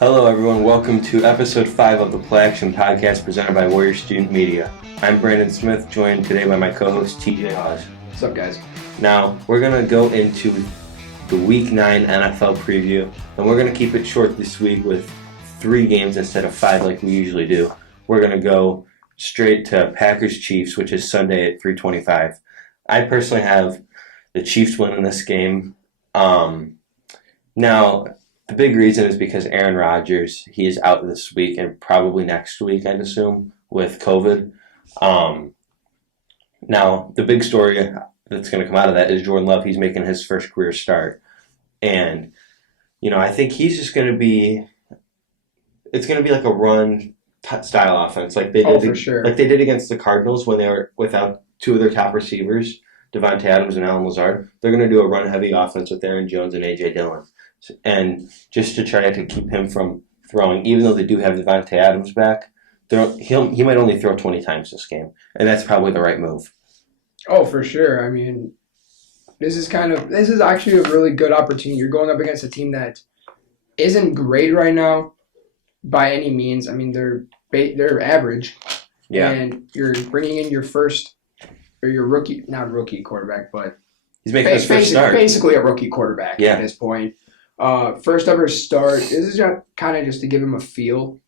Hello, everyone. Welcome to episode 5 of the Play Action Podcast presented by Warrior Student Media. I'm Brandon Smith, joined today by my co-host TJ Hawes. What's up, guys? Now, we're going to go into the Week 9 NFL preview, and we're going to keep it short this week with 3 games instead of 5 like we usually do. We're going to go straight to Packers-Chiefs, which is Sunday at 3:25. I personally have the Chiefs winning this game. Now, the big reason is because Aaron Rodgers, he is out this week and probably next week, I'd assume, with COVID. Now, the big story that's going to come out of that is Jordan Love. He's making his first career start. And, I think he's just going to be – it's going to be like a run-style offense like they did, for sure. Like they did against the Cardinals when they were without 2 of their top receivers, Devontae Adams and Allen Lazard. They're going to do a run-heavy offense with Aaron Jones and A.J. Dillon. And just to try to keep him from throwing, even though they do have Devontae Adams back, he might only throw 20 times this game, and that's probably the right move. Oh, for sure. I mean, this is actually a really good opportunity. You're going up against a team that isn't great right now by any means. I mean, they're average. Yeah. And you're bringing in your not rookie quarterback, but he's making his first start. Basically a rookie quarterback at this point. First ever start. This is kind of just to give him a feel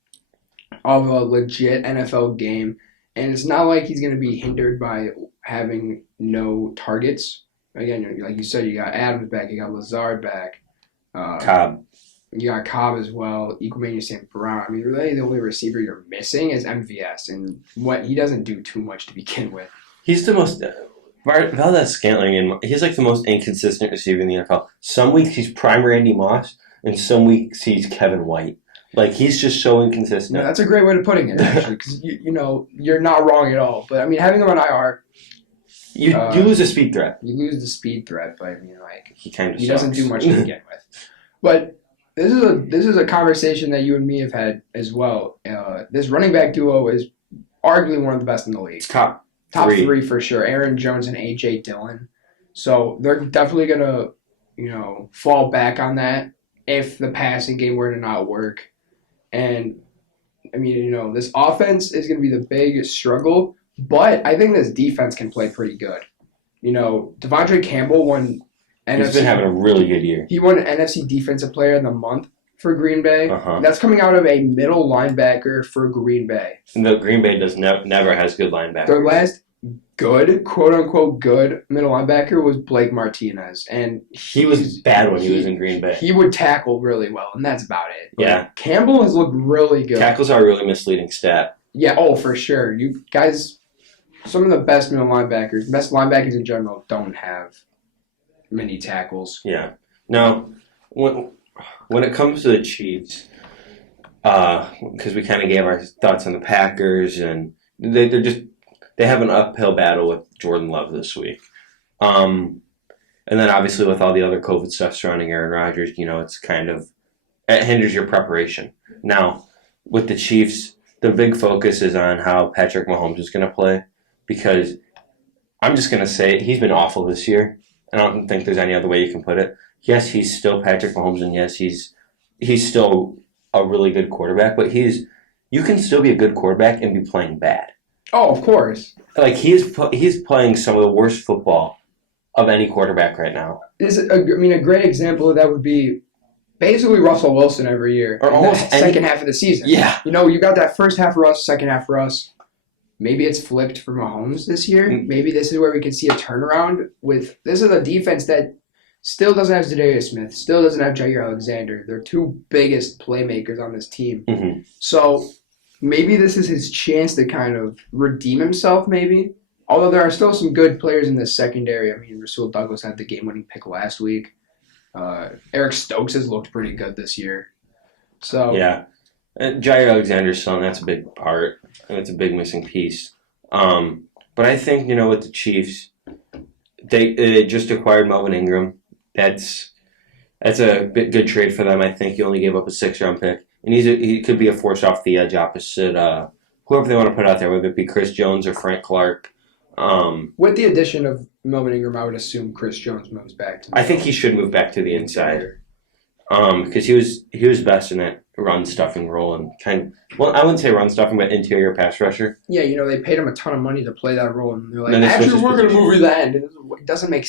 of a legit NFL game. And it's not like he's going to be hindered by having no targets. Again, like you said, you got Adams back, you got Lazard back. Cobb. You got Cobb as well, Equimania St. Brown. I mean, really the only receiver you're missing is MVS. And he doesn't do too much to begin with. He's the most... Valdez-Scantling, and he's like the most inconsistent receiver in the NFL. Some weeks he's prime Randy Moss, and some weeks he's Kevin White. Like, he's just so inconsistent. No, that's a great way of putting it, actually, because, you're not wrong at all. But, I mean, having him on IR... You lose a speed threat. You lose the speed threat, but, he doesn't do much to begin with. But this is a conversation that you and me have had as well. This running back duo is arguably one of the best in the league. Top three for sure. Aaron Jones and A.J. Dillon. So they're definitely going to, fall back on that if the passing game were to not work. And, I mean, this offense is going to be the biggest struggle, but I think this defense can play pretty good. Devondre Campbell won NFC. He's been having a really good year. He won NFC Defensive Player of the Month for Green Bay. Uh-huh. That's coming out of a middle linebacker for Green Bay. No, Green Bay never has good linebackers. Their last good, quote-unquote good middle linebacker was Blake Martinez. And he was bad when he was in Green Bay. He would tackle really well, and that's about it. But yeah. Campbell has looked really good. Tackles are a really misleading stat. Yeah, for sure. You guys, some of the best middle linebackers, best linebackers in general, don't have many tackles. Yeah. Now, when it comes to the Chiefs, because we kind of gave our thoughts on the Packers, and they have an uphill battle with Jordan Love this week. And then obviously with all the other COVID stuff surrounding Aaron Rodgers, it's it hinders your preparation. Now, with the Chiefs, the big focus is on how Patrick Mahomes is going to play, because I'm just going to say he's been awful this year. I don't think there's any other way you can put it. Yes, he's still Patrick Mahomes, and yes, he's still a really good quarterback, but you can still be a good quarterback and be playing bad. Oh, of course. Like, he's playing some of the worst football of any quarterback right now. A great example of that would be basically Russell Wilson every year. Or almost second half of the season. Yeah. You got that first half Russ, second half Russ. Maybe it's flipped for Mahomes this year. Maybe this is where we could see a turnaround this is a defense that still doesn't have Zadarius Smith, still doesn't have Jair Alexander. They're 2 biggest playmakers on this team. Mm-hmm. So maybe this is his chance to kind of redeem himself, maybe. Although there are still some good players in the secondary. I mean, Rasul Douglas had the game-winning pick last week. Eric Stokes has looked pretty good this year. So yeah. Jair Alexander's son, that's a big part, and it's a big missing piece. But I think, with the Chiefs, they just acquired Melvin Ingram. That's a good trade for them. I think he only gave up a 6th-round pick, and he could be a force off the edge opposite whoever they want to put out there, whether it be Chris Jones or Frank Clark. With the addition of Melvin Ingram, I would assume Chris Jones moves back. I think he should move back to the inside. Because he was best in that run stuffing role and I wouldn't say run stuffing, but interior pass rusher. Yeah, they paid him a ton of money to play that role, and they're like, Then actually, we're going to move you that end. It really doesn't make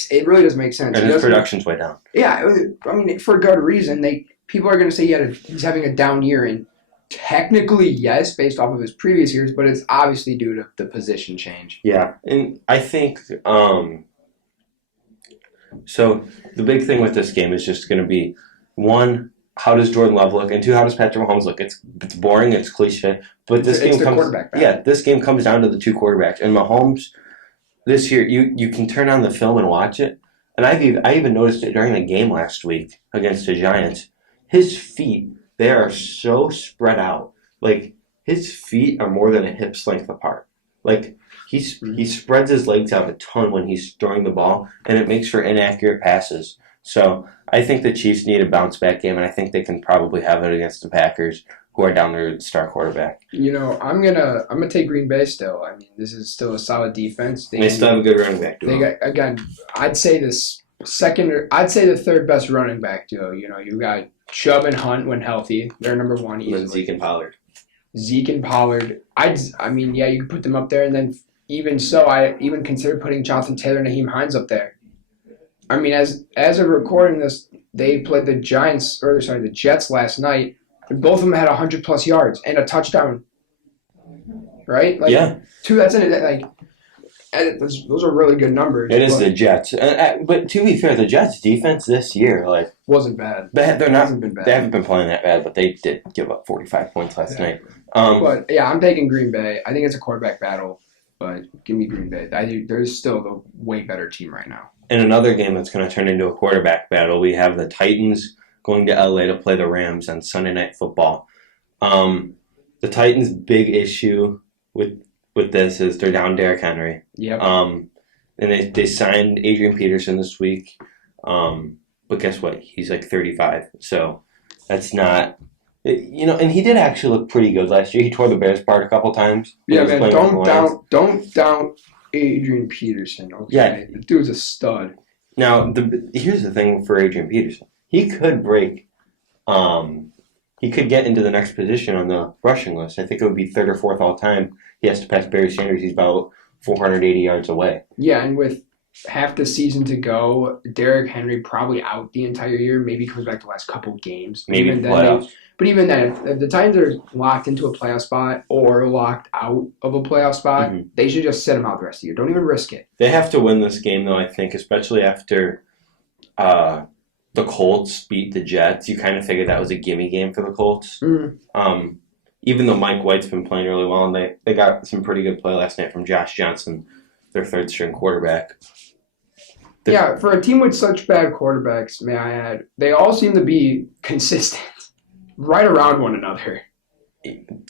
sense. And his production's way down. Yeah, I mean, for good reason. People are going to say he's having a down year, and technically, yes, based off of his previous years, but it's obviously due to the position change. Yeah, and I think so the big thing with this game is just going to be, one, how does Jordan Love look, and two, how does Patrick Mahomes look? It's boring, it's cliche, but this game comes down to the two quarterbacks. And Mahomes this year, you can turn on the film and watch it, and I even noticed it during the game last week against the Giants. His feet, they are so spread out. Like, his feet are more than a hip's length apart. Like, he spreads his legs out a ton when he's throwing the ball, and it makes for inaccurate passes. So I think the Chiefs need a bounce back game, and I think they can probably have it against the Packers, who are down their star quarterback. I'm gonna take Green Bay still. I mean, this is still a solid defense. They still have a good running back duo. I'd say the third best running back duo. You got Chubb and Hunt when healthy. They're number one easily. And Zeke and Pollard. You can put them up there, and then even so, I even consider putting Jonathan Taylor and Naheem Hines up there. I mean, as of recording this, they played the Jets last night. And both of them had 100+ yards and a touchdown. Right? That's in it. Those are really good numbers. It is the Jets, but to be fair, the Jets' defense this year wasn't bad. They haven't been playing that bad, but they did give up 45 points last night. But yeah, I'm taking Green Bay. I think it's a quarterback battle, but give me Green Bay. There's still the way better team right now. In another game that's going to turn into a quarterback battle, we have the Titans going to LA to play the Rams on Sunday Night Football. The Titans' big issue with this is they're down Derrick Henry. Yep. And they signed Adrian Peterson this week. But guess what? He's 35. So that's not, and he did actually look pretty good last year. He tore the Bears apart a couple times. Yeah, man. Don't doubt Adrian Peterson. Okay. Yeah. The dude's a stud. Now, here's the thing for Adrian Peterson. He could break. He could get into the next position on the rushing list. I think it would be third or fourth all time. He has to pass Barry Sanders. He's about 480 yards away. Yeah, and with half the season to go, Derrick Henry probably out the entire year. Maybe comes back the last couple games. Maybe playoffs. But even then, if the Titans are locked into a playoff spot or locked out of a playoff spot, they should just sit him out the rest of the year. Don't even risk it. They have to win this game, though, I think, especially after the Colts beat the Jets. You kind of figured that was a gimme game for the Colts. Mm-hmm. Even though Mike White's been playing really well, and they got some pretty good play last night from Josh Johnson, their third-string quarterback. Yeah, for a team with such bad quarterbacks, may I add, they all seem to be consistent, right around one another.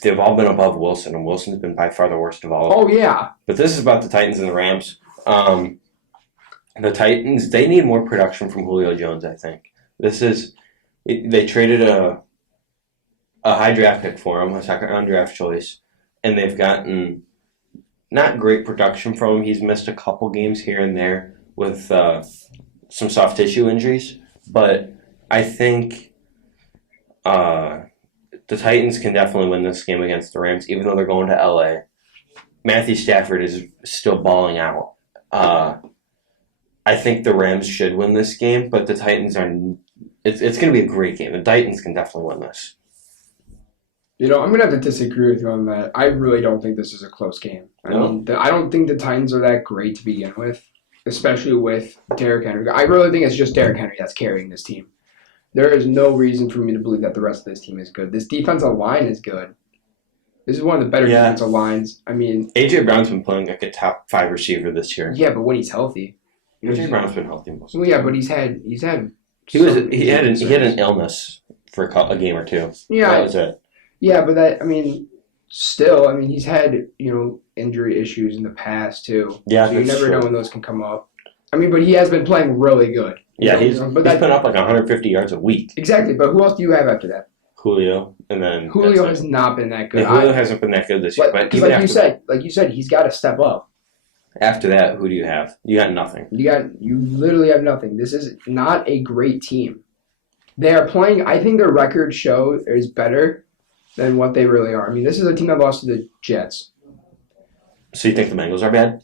They've all been above Wilson, and Wilson's been by far the worst of all of them. Oh, yeah. But this is about the Titans and the Rams. The Titans, they need more production from Julio Jones, I think. They traded a high draft pick for him, a second-round draft choice, and they've gotten not great production from him. He's missed a couple games here and there with some soft tissue injuries, but I think the Titans can definitely win this game against the Rams, even though they're going to LA. Matthew Stafford is still balling out. I think the Rams should win this game, but the Titans are. It's going to be a great game. The Titans can definitely win this. I'm going to have to disagree with you on that. I really don't think this is a close game. I don't think the Titans are that great to begin with, especially with Derrick Henry. I really think it's just Derrick Henry that's carrying this team. There is no reason for me to believe that the rest of this team is good. This defensive line is good. This is one of the better defensive lines. I mean, A.J. Brown's been playing like a top 5 receiver this year. Yeah, but when he's healthy. A.J. Brown's been healthy most of the time. Well, yeah, but he had an illness for a game or two. Yeah, that was it. Yeah, but he's had injury issues in the past too. Yeah, so you never know when those can come up. I mean, but he has been playing really good. Yeah, he's put up like 150 yards a week. Exactly, but who else do you have after that? Julio, and then Julio has not been that good. Yeah, Julio hasn't been that good this year. But even like you said, he's got to step up. After that, who do you have? You got nothing. You literally have nothing. This is not a great team. They are playing. I think their record show is better than what they really are. I mean, this is a team that lost to the Jets. So you think the Bengals are bad?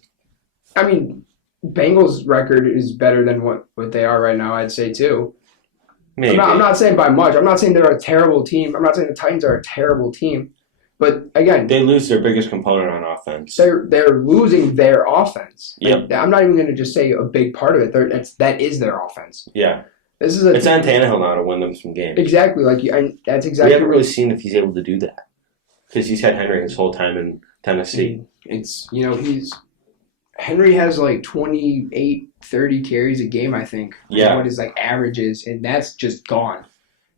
I mean, Bengals' record is better than what they are right now, I'd say, too. Maybe. I'm not saying by much. I'm not saying they're a terrible team. I'm not saying the Titans are a terrible team. But, again, They lose their biggest component on offense. they're losing their offense. Yep. I'm not even going to just say a big part of it. That is their offense. Yeah. This is It's on Tannehill now to win them some games. Exactly. That's exactly. We haven't really seen if he's able to do that because he's had Henry his whole time in Tennessee. Henry has like 28, 30 carries a game, I think. Yeah. What his average is, and that's just gone.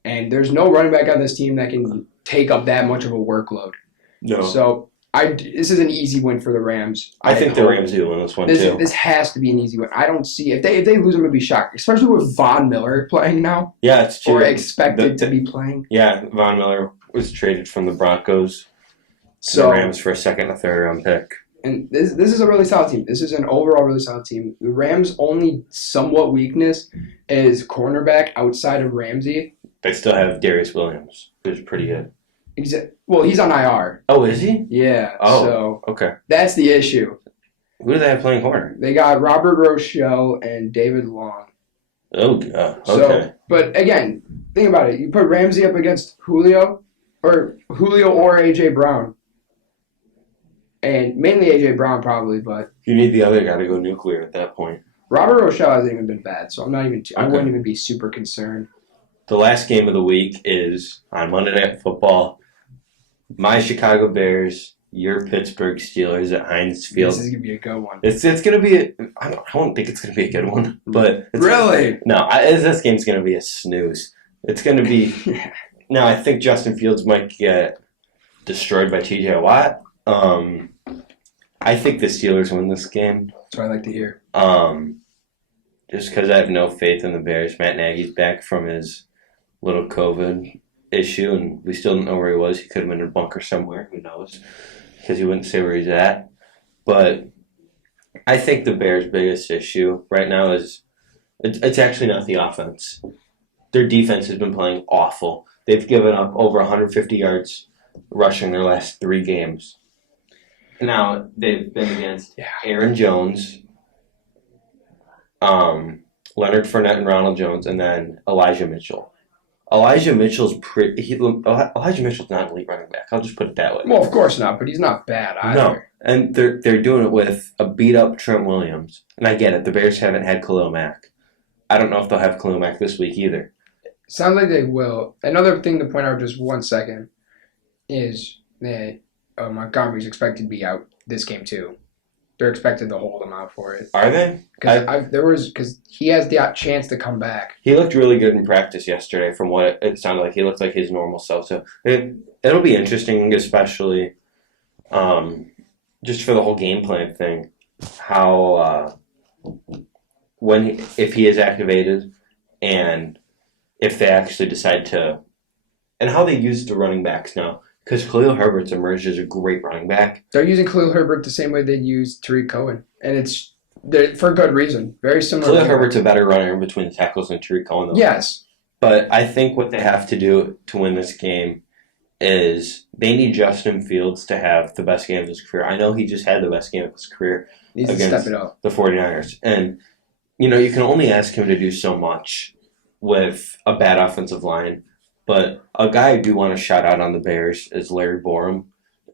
And there's no running back on this team that can take up that much of a workload. No. So this is an easy win for the Rams. I think the Rams do win this one too. This has to be an easy win. I don't see if they lose, I'm gonna be shocked, especially with Von Miller playing now. Yeah, it's true. Or expected to be playing. Yeah, Von Miller was traded from the Broncos to the Rams for a second and a third round pick. And this is a really solid team. This is an overall really solid team. The Rams' only somewhat weakness is cornerback outside of Ramsey. They still have Darius Williams, who's pretty good. Well, he's on IR. Oh, is he? Yeah. Oh, so okay. That's the issue. Who do they have playing corner? They got Robert Rochelle and David Long. Oh, okay. So, but again, think about it. You put Ramsey up against Julio or A.J. Brown. And mainly A.J. Brown probably, but you need the other guy to go nuclear at that point. Robert Rochelle hasn't even been bad, so I'm not even. I wouldn't even be super concerned. The last game of the week is on Monday Night Football. My Chicago Bears, your Pittsburgh Steelers at Heinz Field. This is gonna be a good one. It's gonna be. I don't think it's gonna be a good one, but really, this game's gonna be a snooze. It's gonna be. Now I think Justin Fields might get destroyed by T.J. Watt. I think the Steelers win this game. That's what I like to hear. Just because I have no faith in the Bears. Matt Nagy's back from his little COVID issue, and we still don't know where he was. He could have been in a bunker somewhere. Who knows? Because he wouldn't say where he's at. But I think the Bears' biggest issue right now is it's actually not the offense. Their defense has been playing awful. They've given up over 150 yards rushing their last 3 games. Now, they've been against Aaron Jones, Leonard Fournette and Ronald Jones, and then Elijah Mitchell. Elijah Mitchell's not an elite running back. I'll just put it that way. Well, of course not, but he's not bad either. No, and they're doing it with a beat-up Trent Williams. And I get it. The Bears haven't had Khalil Mack. I don't know if they'll have Khalil Mack this week either. Sounds like they will. Another thing to point out just 1 second is that Montgomery's expected to be out this game too. They're expected to hold him out for it. Are they? Because he has the chance to come back. He looked really good in practice yesterday. From what it sounded like, he looked like his normal self. So it'll be interesting, especially just for the whole game plan thing. How if he is activated, and if they actually decide to, and how they use the running backs now. Because Khalil Herbert's emerged as a great running back. They're using Khalil Herbert the same way they used Tariq Cohen. And it's for good reason. Very similar. Khalil Herbert's a better runner in between the tackles than Tariq Cohen, though. Yes. But I think what they have to do to win this game is they need Justin Fields to have the best game of his career. I know he just had the best game of his career against the 49ers. And, you can only ask him to do so much with a bad offensive line. But a guy I do want to shout out on the Bears is Larry Borum,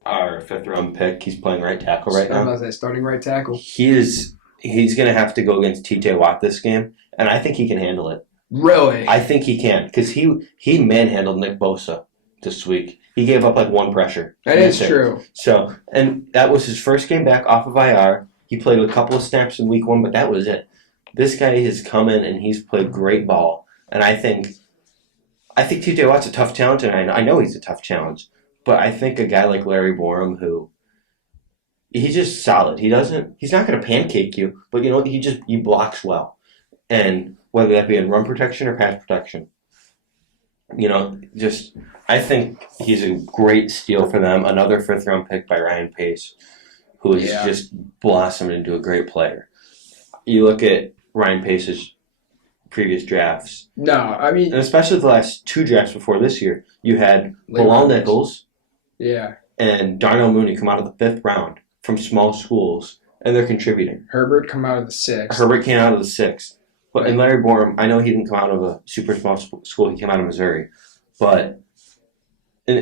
our 5th-round pick. He's playing right tackle right now. Starting right tackle. He's going to have to go against T.J. Watt this game, and I think he can handle it. Really? I think he can, because he manhandled Nick Bosa this week. He gave up 1 pressure. That is true. So, and that was his first game back off of IR. He played a couple of snaps in week 1, but that was it. This guy has come in and he's played great ball, and I think T.J. Watt's a tough challenge, and I know he's a tough challenge. But I think a guy like Larry Borum, who he's just solid. He's not going to pancake you, but he blocks well, and whether that be in run protection or pass protection, I think he's a great steal for them. Another 5th-round pick by Ryan Pace, who has just blossomed into a great player. You look at Ryan Pace's previous drafts. No, I mean, And especially the last 2 drafts before this year, you had Bilal Nichols and Darnell Mooney come out of the 5th round from small schools, and they're contributing. Herbert come out of the 6th. Herbert came out of the 6th. But and Larry Borum, I know he didn't come out of a super small school. He came out of Missouri. But so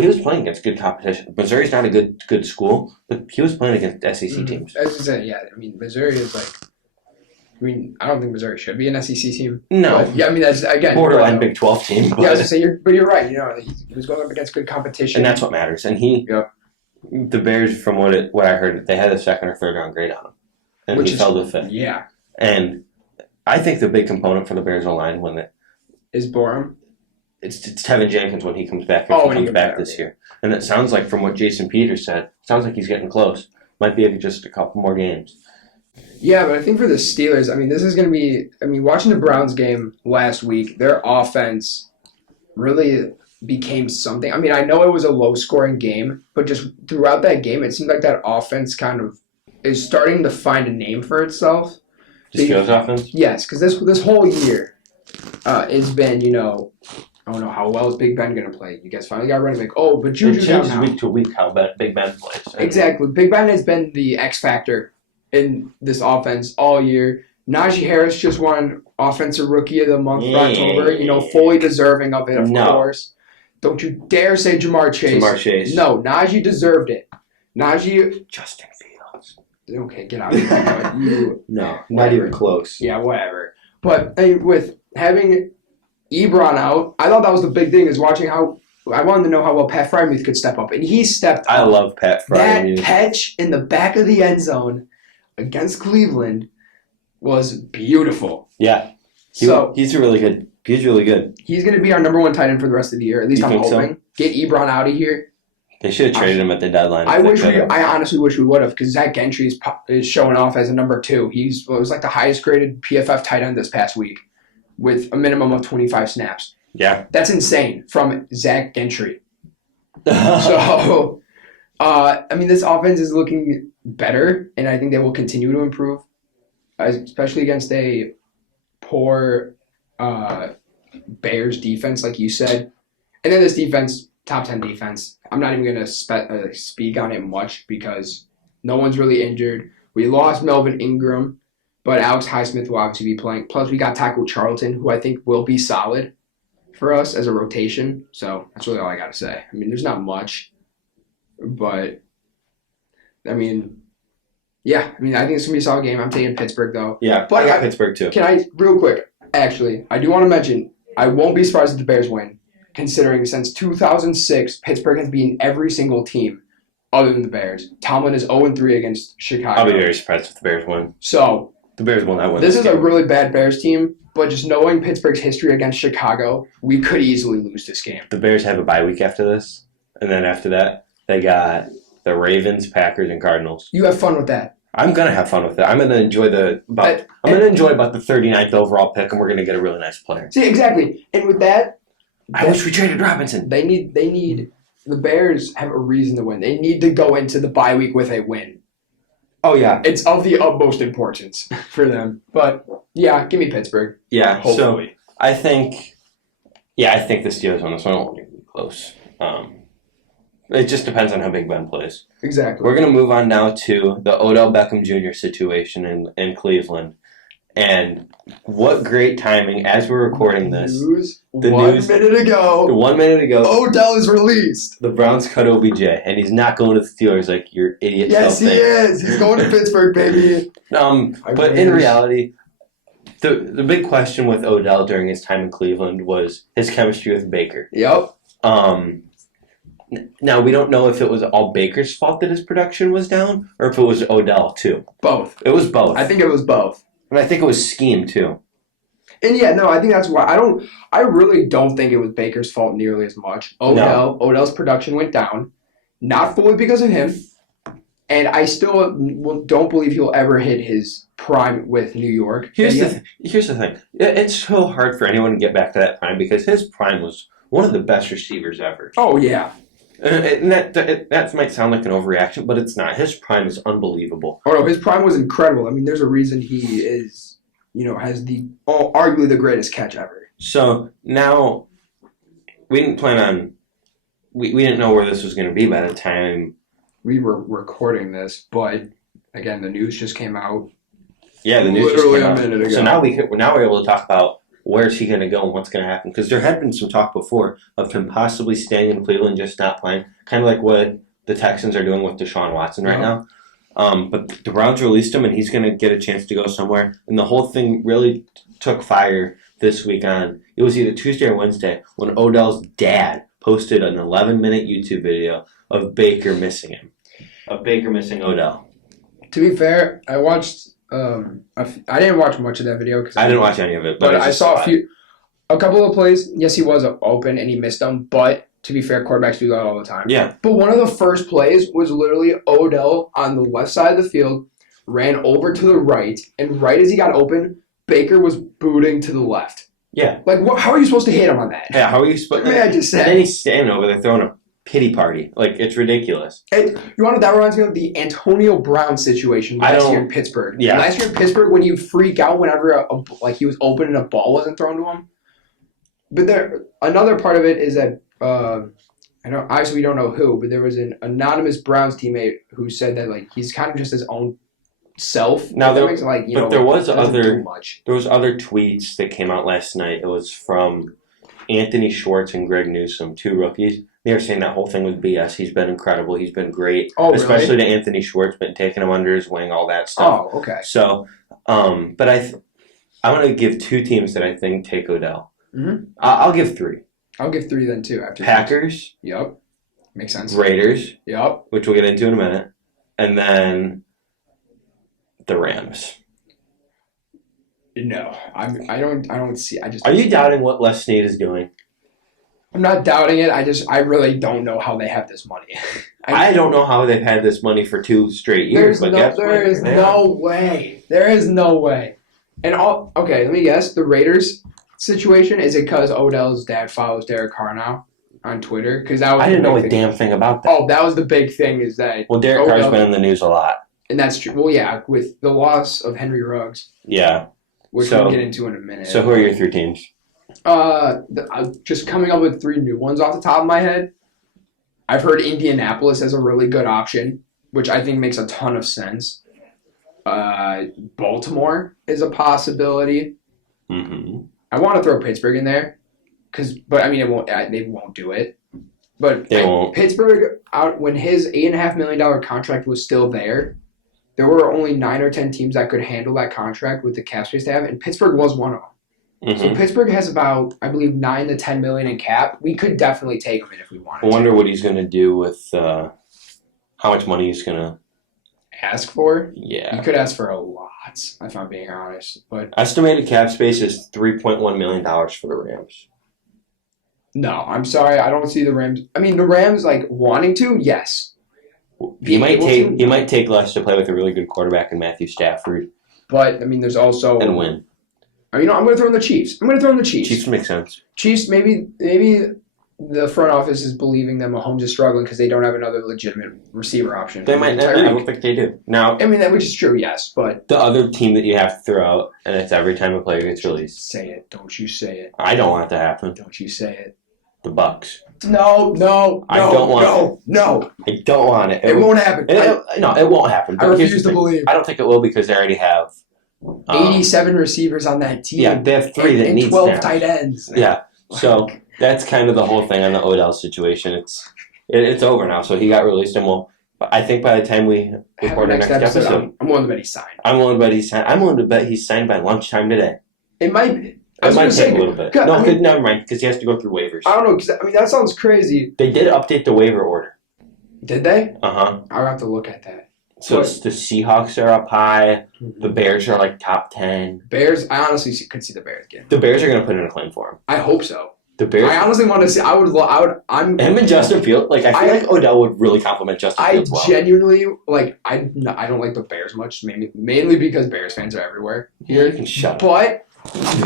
he was playing against good competition. Missouri's not a good school, but he was playing against SEC teams. As I said, yeah, I mean, Missouri is like, I mean, I don't think Missouri should be an SEC team. No. But, yeah, I mean, that's, again, borderline Big 12 team. But, yeah, I was going to say, but you're right. You know, he was going up against good competition. And that's what matters. And the Bears, from what I heard, they had a 2nd or 3rd round grade on him. And he fell to 5th. Yeah. And I think the big component for the Bears O-line is Borum. It's Tevin Jenkins when he comes back. If he comes back this year. And it sounds like, from what Jason Peters said, sounds like he's getting close. Might be just a couple more games. Yeah, but I think for the Steelers, I mean, this is going to be, I mean, watching the Browns game last week, their offense really became something. I mean, I know it was a low-scoring game, but just throughout that game, it seemed like that offense kind of is starting to find a name for itself. The Steelers offense? Yes, because this whole year has been, you know, I don't know how well is Big Ben going to play. You guys finally got running back. Oh, but Juju's out now. It changes week to week how Big Ben plays. Exactly. Big Ben has been the X factor in this offense all year. Najee Harris just won Offensive Rookie of the Month for October. You know, fully deserving of it, of course. Don't you dare say Jamar Chase. Jamar Chase. No, Najee deserved it. Najee. Justin Fields. Okay, get out of here. No, not even close. Yeah, whatever. But with having Ebron out, I thought that was the big thing, is watching how I wanted to know how well Pat Freiermuth could step up. And he stepped up. I love Pat Freiermuth. That catch in the back of the end zone against Cleveland was beautiful. Yeah. He's really good. He's really good. He's going to be our number 1 tight end for the rest of the year. At least I'm hoping. So? Get Ebron out of here. They should have traded him at the deadline. I honestly wish we would have, because Zach Gentry is showing off as a number 2. It was like the highest graded PFF tight end this past week with a minimum of 25 snaps. Yeah. That's insane from Zach Gentry. So, I mean, this offense is looking better, and I think they will continue to improve, especially against a poor Bears defense, like you said. And then this defense, top 10 defense, I'm not even going to speak on it much because no one's really injured. We lost Melvin Ingram, but Alex Highsmith will obviously be playing. Plus, we got Taco Charlton, who I think will be solid for us as a rotation. So that's really all I got to say. I mean, there's not much, but I mean, yeah. I mean, I think it's going to be a solid game. I'm taking Pittsburgh, though. Yeah, but I got Pittsburgh, too. Can I, real quick, actually, I do want to mention, I won't be surprised if the Bears win, considering since 2006, Pittsburgh has beaten every single team other than the Bears. Tomlin is 0-3 against Chicago. I'll be very surprised if the Bears win. So, the Bears will not win this is a really bad Bears team, but just knowing Pittsburgh's history against Chicago, we could easily lose this game. The Bears have a bye week after this, and then after that, they got the Ravens, Packers, and Cardinals. You have fun with that. I'm gonna have fun with it. I'm gonna enjoy about the 39th overall pick, and we're gonna get a really nice player. See, exactly. And with that, I wish we traded Robinson. They need the Bears have a reason to win. They need to go into the bye week with a win. Oh yeah, it's of the utmost importance for them. But yeah, give me Pittsburgh. Yeah, hopefully. So I think the Steelers on this one won't be close. It just depends on how Big Ben plays. Exactly. We're going to move on now to the Odell Beckham Jr. situation in Cleveland. And what great timing as we're recording this. One minute ago. 1 minute ago. Odell is released. The Browns cut OBJ, and he's not going to the Steelers like your idiot self thinks. Yes, he is. He's going to Pittsburgh, baby. But in reality, the big question with Odell during his time in Cleveland was his chemistry with Baker. Yep. Now, we don't know if it was all Baker's fault that his production was down or if it was Odell, too. Both. It was both. I think it was both. And I think it was scheme, too. And yeah, no, I think that's why I really don't think it was Baker's fault nearly as much. Odell's production went down, not fully because of him, and I still don't believe he'll ever hit his prime with New York. Here's the thing. It's so hard for anyone to get back to that prime because his prime was one of the best receivers ever. Oh, yeah. And that might sound like an overreaction, but it's not. His prime is unbelievable. Oh, no, his prime was incredible. I mean, there's a reason he is has arguably the greatest catch ever. So now we didn't plan on. We didn't know where this was going to be by the time we were recording this, but again, the news just came out. Yeah, the news literally just came a minute out. ago. So now we're able to talk about where's he going to go and what's going to happen, because there had been some talk before of him possibly staying in Cleveland, just not playing, kind of like what the Texans are doing with Deshaun Watson right now. But the Browns released him, and he's going to get a chance to go somewhere. And the whole thing really took fire this week on. It was either Tuesday or Wednesday when Odell's dad posted an 11-minute YouTube video of Baker missing him, of Baker missing Odell. To be fair, I watched. I didn't watch much of that video because I didn't watch any of it, but I saw a couple of plays. Yes, he was open and he missed them. But to be fair, quarterbacks do that all the time. Yeah. But one of the first plays was literally Odell on the left side of the field, ran over to the right, and right as he got open, Baker was booting to the left. Yeah. Like, how are you supposed to hit him on that? Yeah, how are you supposed to? I just said. And then he's standing over there throwing a pity party. Like, it's ridiculous. Hey, you want to, that reminds me of the Antonio Brown situation last year in Pittsburgh. Yeah. Last year in Pittsburgh, when you freak out whenever he was open and a ball wasn't thrown to him. But another part of it is that obviously we don't know who, but there was an anonymous Browns teammate who said that he's kind of just his own self. Now there was much. other tweets that came out last night. It was from Anthony Schwartz and Greg Newsome, two rookies. They were saying that whole thing was BS. He's been incredible. He's been great. Oh, especially really? to Anthony Schwartz, been taking him under his wing, all that stuff. Oh, okay. So, but I want to give two teams that I think take Odell. Mm-hmm. I'll give three. I'll give three then too. After Packers. Yep. Makes sense. Raiders. Yep. Which we'll get into in a minute, and then the Rams. No, I don't see. Are you doubting what Les Snead is doing? I'm not doubting it. I really don't know how they have this money. I don't know how they've had this money for 2 straight years. There is no way. There is no way. And okay, let me guess. The Raiders situation, is it because Odell's dad follows Derek Carr now on Twitter? Because I didn't know a damn thing about that. Oh, that was the big thing. Is that Derek Carr's been in the news a lot, and that's true. Well, yeah, with the loss of Henry Ruggs. Yeah. Which we'll get into in a minute. So who are your 3 teams? Just coming up with 3 new ones off the top of my head. I've heard Indianapolis as a really good option, which I think makes a ton of sense. Baltimore is a possibility. Mm-hmm. I want to throw Pittsburgh in there, but I mean, they won't do it. But they won't. Pittsburgh, when his $8.5 million contract was still there were only 9 or 10 teams that could handle that contract with the cap space they have, and Pittsburgh was one of them. Mm-hmm. So Pittsburgh has about, I believe, $9 to $10 million in cap. We could definitely take him in if we wanted. I wonder what he's going to do with how much money he's going to ask for. Yeah, he could ask for a lot, if I'm being honest. But estimated cap space is $3.1 million for the Rams. No, I'm sorry, I don't see the Rams. I mean, the Rams wanting to, yes. He might take less to play with a really good quarterback in Matthew Stafford. But I mean, there's also and win. I'm going to throw in the Chiefs. Chiefs make sense. Chiefs, maybe the front office is believing that Mahomes is struggling because they don't have another legitimate receiver option. They might. I don't think they do. Now, I mean, which is true, yes, but the other team that you have to throw out, and it's every time a player gets released. Say it. Don't you say it. I don't want it to happen. Don't you say it. The Bucks. No. I don't want it. It won't happen. It won't happen. I refuse to believe. I don't think it will because they already have 87 receivers on that team. Yeah, they have 3 that need 12 snaps. tight ends. Yeah, so that's kind of the whole thing on the Odell situation. It's over now. So he got released, and I think by the time we record our next episode, I'm willing to bet he's signed. I'm willing to bet he's signed by lunchtime today. It might be. It might take a little bit. No, never mind, because he has to go through waivers. I don't know, because that sounds crazy. They did update the waiver order. Did they? Uh-huh. I'll have to look at that. So the Seahawks are up high. Mm-hmm. The Bears are top 10. Bears, I honestly could see the Bears getting. The Bears are going to put in a claim for him. I hope so. The Bears. I honestly want to see. Him and Justin Fields. I feel like Odell would really compliment Justin Fields well. I genuinely I don't like the Bears much, mainly because Bears fans are everywhere here. You can shut up. But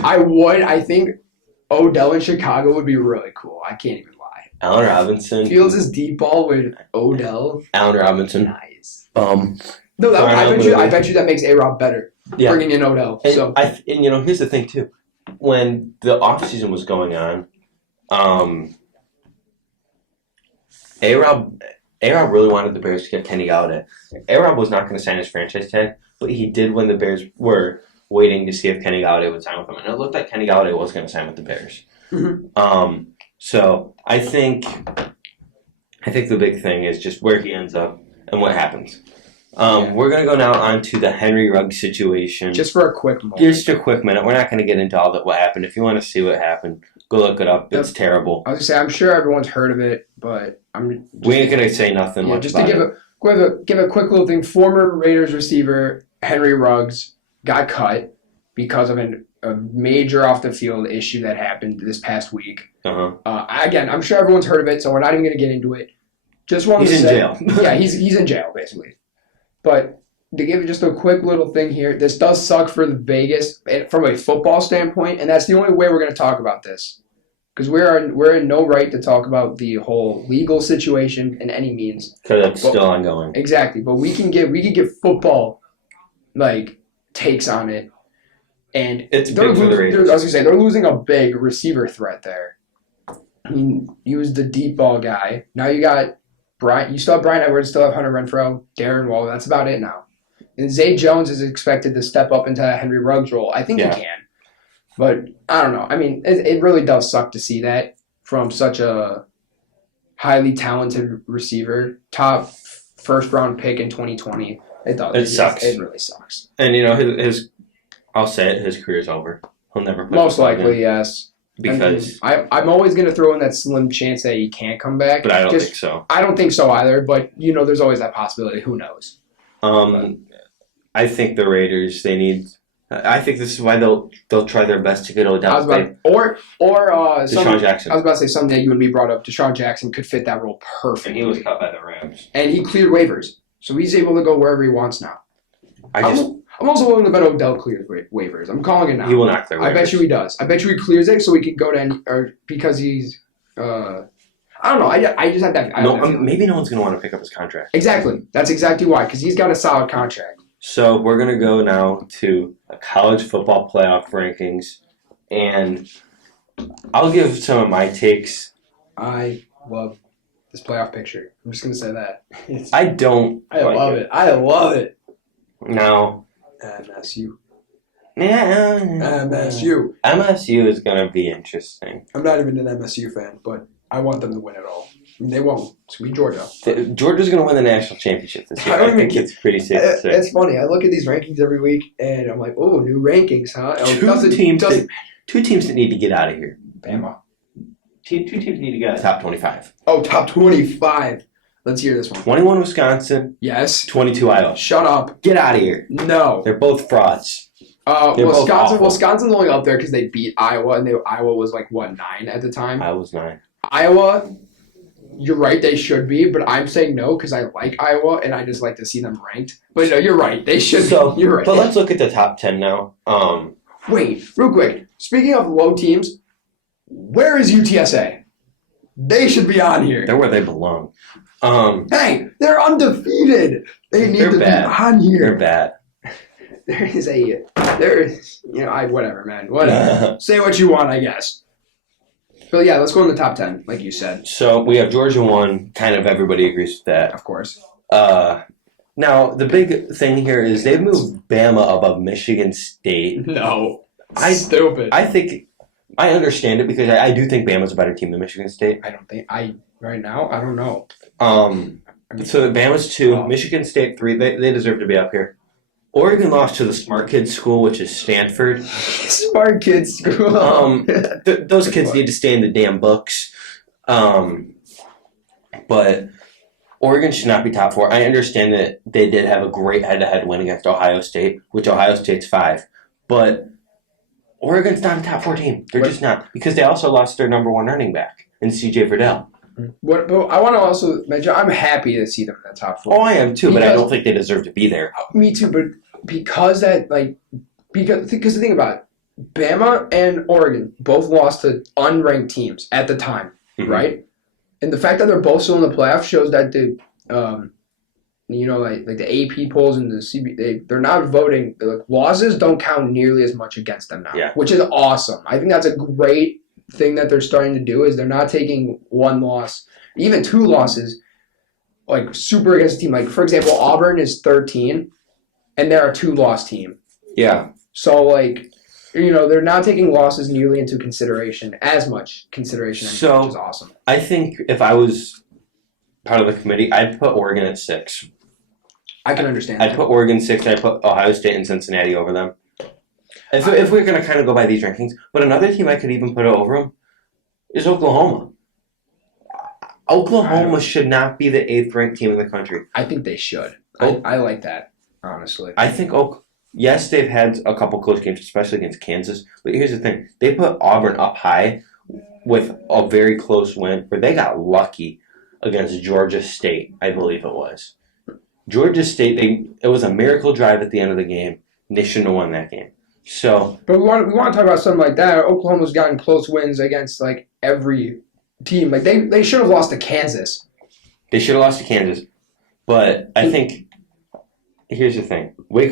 I think Odell in Chicago would be really cool. I can't even lie. Allen Robinson. Fields' deep ball with Odell. Allen Robinson. Nice. No, I bet you that makes A-Rob better. Yeah. Bringing in Odell. And here's the thing too. When the offseason was going on, A-Rob really wanted the Bears to get Kenny Galladay. A-Rob was not going to sign his franchise tag, but he did when the Bears were waiting to see if Kenny Galladay would sign with them. And it looked like Kenny Galladay was going to sign with the Bears. Mm-hmm. So I think the big thing is just where he ends up and what happens. We're going to go now on to the Henry Ruggs situation. Just for a quick moment. Just a quick minute. We're not going to get into all that what happened. If you want to see what happened, go look it up. It's terrible. I was going to say, I'm sure everyone's heard of it, but we ain't going to say nothing much just about to give a quick little thing. Former Raiders receiver Henry Ruggs got cut because of a major off-the-field issue that happened this past week. Again, I'm sure everyone's heard of it, so we're not even going to get into it. Just wanted to say, jail. Yeah, he's in jail, basically. But to give just a quick little thing here, this does suck for the Vegas from a football standpoint, and that's the only way we're going to talk about this. Because we're in no right to talk about the whole legal situation in any means. Because it's still ongoing. Exactly, but we can give football takes on it, and it's big for the Raiders. I was gonna say they're losing a big receiver threat there. I mean, he was the deep ball guy. Now you got Brian. You still have Brian Edwards. Still have Hunter Renfrow, Darren Waller. That's about it now. And Zay Jones is expected to step up into that Henry Ruggs role. I think he can. But I don't know. I mean, it really does suck to see that from such a highly talented receiver, top first-round pick in 2020. It does. It sucks. It really sucks. And I'll say it, his career's over. He'll never play. Most likely, yes. Because I'm always going to throw in that slim chance that he can't come back. But I don't think so. I don't think so either. But there's always that possibility. Who knows? I think the Raiders. I think this is why they'll try their best to get Odell. Deshaun Jackson. I was about to say something that you and me brought up. Deshaun Jackson could fit that role perfectly. And he was cut by the Rams. And he cleared waivers, so he's able to go wherever he wants now. I'm also willing to bet Odell clears waivers. I'm calling it now. He will not clear waivers. I bet you he does. I bet you he clears it so he can go to because he's. I don't know. I just have that. Maybe no one's going to want to pick up his contract. Exactly. That's exactly why, because he's got a solid contract. So we're going to go now to college football playoff rankings, and I'll give some of my takes. I love this playoff picture. I'm just going to say that. I love it. I love it. No. MSU. Yeah. MSU is going to be interesting. I'm not even an MSU fan, but I want them to win it all. I mean, they won't. Sweet Georgia. Georgia's going to win the national championship this year. I think it's pretty safe to say. It's funny. I look at these rankings every week, and I'm like, oh, new rankings, huh? Two teams that need to get out of here. Bama. Two teams need to get out of top 25. Oh, top 25. Let's hear this one. 21 Wisconsin. Yes. 22 Iowa. Shut up. Get out of here. No. They're both frauds. Wisconsin's only up there because they beat Iowa, and Iowa was 9 at the time. I was 9. Iowa, you're right, they should be, but I'm saying no because I like Iowa, and I just like to see them ranked. But no, you're right. They should be. You're right. But let's look at the top 10 now. Wait, real quick. Speaking of low teams, where is UTSA? They should be on here. They're where they belong. Hey, they're undefeated. They need to be on here. They're bad. Whatever, man. Whatever. Say what you want, I guess. But yeah, let's go in the top 10, like you said. So we have Georgia 1. Kind of everybody agrees with that. Of course. Now, the big thing here is they've moved Bama above Michigan State. No. Stupid. I understand it because I do think Bama's a better team than Michigan State. Right now, I don't know. So Bama's 2, Michigan State 3. They deserve to be up here. Oregon lost to the Smart Kids School, which is Stanford. Smart Kids School. Those kids need to stay in the damn books. But Oregon should not be top 4. I understand that they did have a great head-to-head win against Ohio State, which Ohio State's 5. But Oregon's not a top 4 team. They're just not. Because they also lost their number 1 running back in C.J. Verdell. But I want to also mention, I'm happy to see them in the top 4. Oh, I am too, but I don't think they deserve to be there. Me too, but because the thing about it, Bama and Oregon both lost to unranked teams at the time, right? And the fact that they're both still in the playoffs shows that like the AP polls and the they're not voting. Losses don't count nearly as much against them now, which is awesome. I think that's a great thing that they're starting to do is they're not taking one loss, even two losses, like super against a team. Like, for example, Auburn is 13, and they're a two-loss team. Yeah. So, like, they're not taking losses nearly into consideration, as much consideration, so, which is awesome. I think if I was part of the committee, I'd put Oregon at 6. I can understand I'd put Oregon 6. I'd put Ohio State and Cincinnati over them. If we're going to kind of go by these rankings. But another team I could even put over them is Oklahoma. Oklahoma should not be the 8th ranked team in the country. I think they should. I like that, honestly. I think yes, they've had a couple close games, especially against Kansas. But here's the thing. They put Auburn up high with a very close win where they got lucky against Georgia State, I believe it was. Georgia State, it was a miracle drive at the end of the game. They shouldn't have won that game. So, but we want to talk about something like that. Oklahoma's gotten close wins against like every team. Like they should have lost to Kansas. They should have lost to Kansas. But I think here's the thing. We're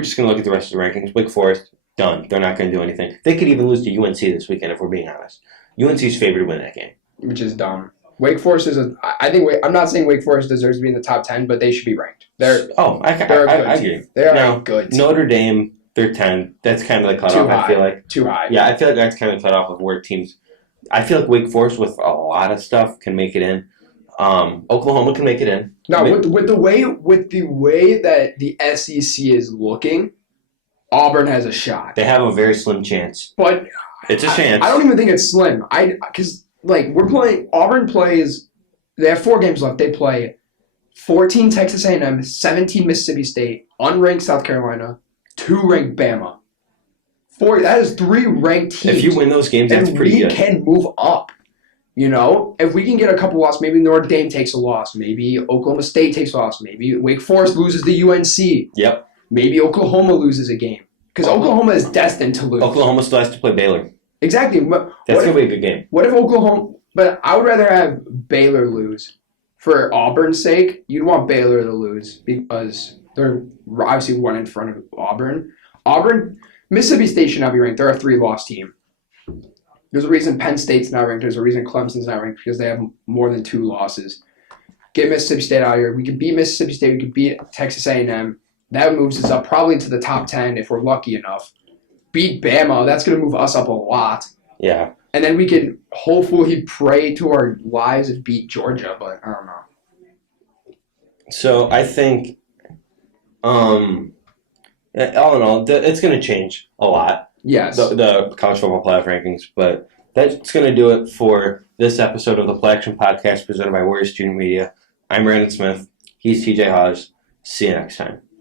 just going to look at the rest of the rankings. Wake Forest, done. They're not going to do anything. They could even lose to UNC this weekend if we're being honest. UNC's favored to win that game. Which is dumb. Wake Forest I'm not saying Wake Forest deserves to be in the top 10, but they should be ranked. I agree. They're good. Notre Dame, they're 10. That's kind of the cutoff, I feel like. Too high. Yeah, I feel like that's kind of the cutoff of where teams. I feel like Wake Forest, with a lot of stuff, can make it in. Oklahoma can make it in. Now, with the way that the SEC is looking, Auburn has a shot. They have a very slim chance. But it's a chance. I don't even think it's slim. Because we're playing. Auburn plays. They have 4 games left. They play 14 Texas A&M, 17 Mississippi State, unranked South Carolina, 2 ranked Bama. That is 3 ranked teams. If you win those games, that's pretty good. We can move up. If we can get a couple losses, maybe Notre Dame takes a loss, maybe Oklahoma State takes a loss, maybe Wake Forest loses to UNC. Yep. Maybe Oklahoma loses a game. Because Oklahoma is destined to lose. Oklahoma still has to play Baylor. Exactly. That's going to be a good game. What if Oklahoma... But I would rather have Baylor lose. For Auburn's sake, you'd want Baylor to lose because they're obviously 1 in front of Auburn, Mississippi State should not be ranked. They're a 3-loss team. There's a reason Penn State's not ranked. There's a reason Clemson's not ranked because they have more than 2 losses. Get Mississippi State out of here. We could beat Mississippi State. We could beat Texas A&M. That moves us up probably to the top 10 if we're lucky enough. Beat Bama. That's going to move us up a lot. Yeah. And then we can hopefully pray to our lives and beat Georgia, but I don't know. So I think, all in all, it's going to change a lot. Yes. The college football playoff rankings, but that's going to do it for this episode of the Play Action Podcast presented by Warrior Student Media. I'm Brandon Smith. He's TJ Hawes. See you next time.